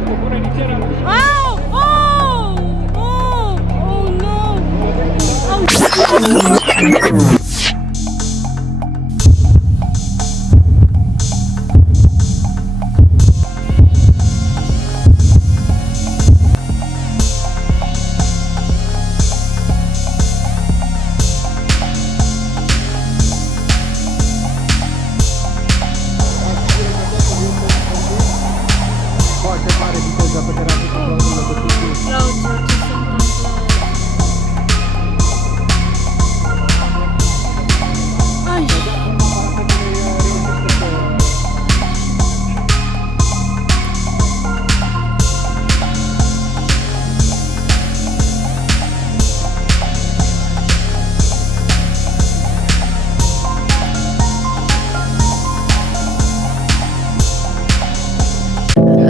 Ow! Oh! Oh! Oh no! Oh.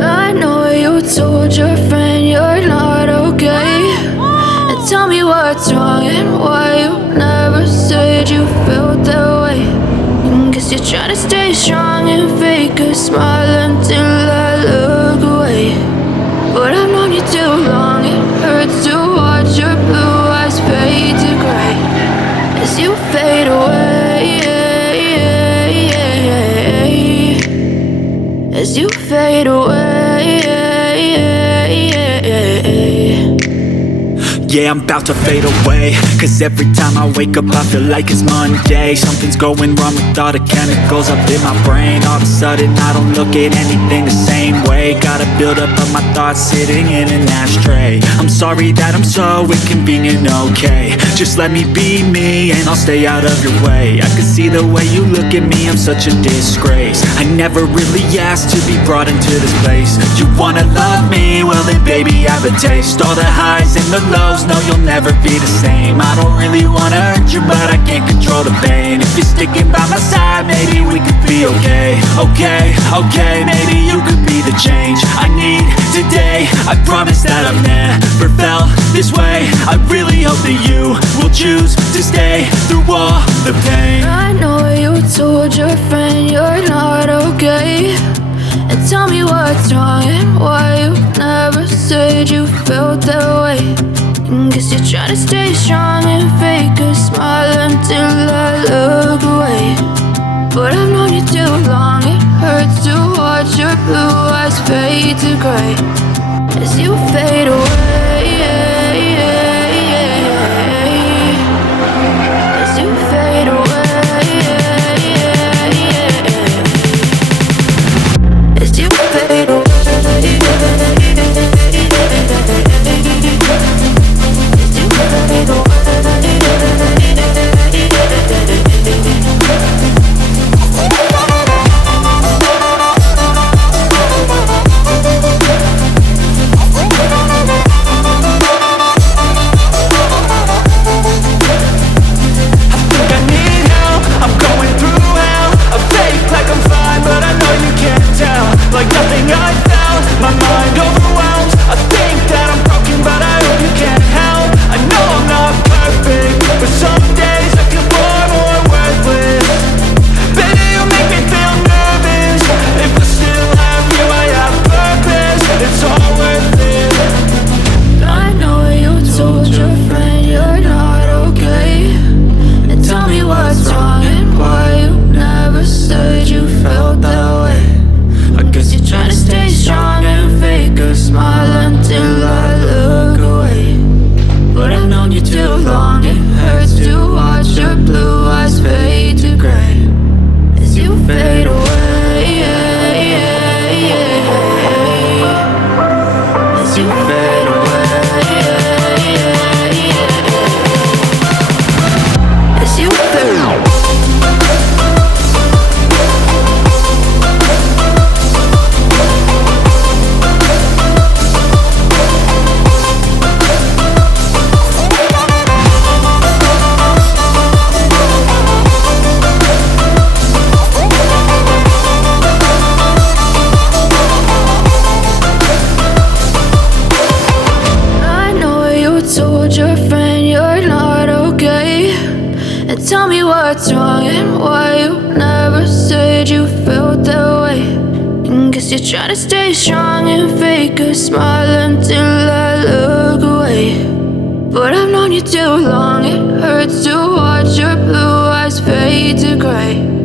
I know you told your friend you're not okay, and tell me what's wrong and why you never said you felt that way. Guess you're trying to stay strong and fake a smile until I look away. But I've known you too long, it hurts to watch your blue eyes fade to gray as you fade away, as you fade away. Yeah, I'm about to fade away, cause every time I wake up I feel like it's Monday. Something's going wrong with all the chemicals up in my brain. All of a sudden I don't look at anything the same way. Gotta build up of my thoughts sitting in an ashtray. I'm sorry that I'm so inconvenient, okay. Just let me be me and I'll stay out of your way. I can see the way you look at me, I'm such a disgrace. I never really asked to be brought into this place. You wanna love me? Well then baby I have a taste. All the highs and the lows, no you'll never be the same. I don't really wanna hurt you but I can't control the pain. If you're sticking by my side maybe we could be okay. Okay, maybe you could be the change I need today. I promise that I've never felt this way. I really hope that you will choose to stay through all the pain. I know you told your friend you're not okay, and tell me what's wrong and why you never said you felt that way. Guess you're trying to stay strong and fake a smile until I look away. But I've known you too long, it hurts to watch your blue eyes fade to gray as you fade away, as you fade away, as you fade away. Like nothing I felt, my mind overwhelms. I think that I'm broken, but I hope you can't help. I know I'm not perfect, but some days I feel far more worthless. Baby, you make me feel nervous. If I still have you, I have purpose. It's all worth it. I know you told your friend you're not okay, and tell me what's wrong and why you never said you felt that way. I guess you're trying to stay strong and fake a smile until I look away. But I've known you too long, it hurts to watch your blue eyes fade to gray as you fade away, as you fade away, as you fade away. Told your friend you're not okay, and tell me what's wrong and why you never said you felt that way. Guess Guess you're trying to stay strong and fake a smile until I look away. But I've known you too long, it hurts to watch your blue eyes fade to gray.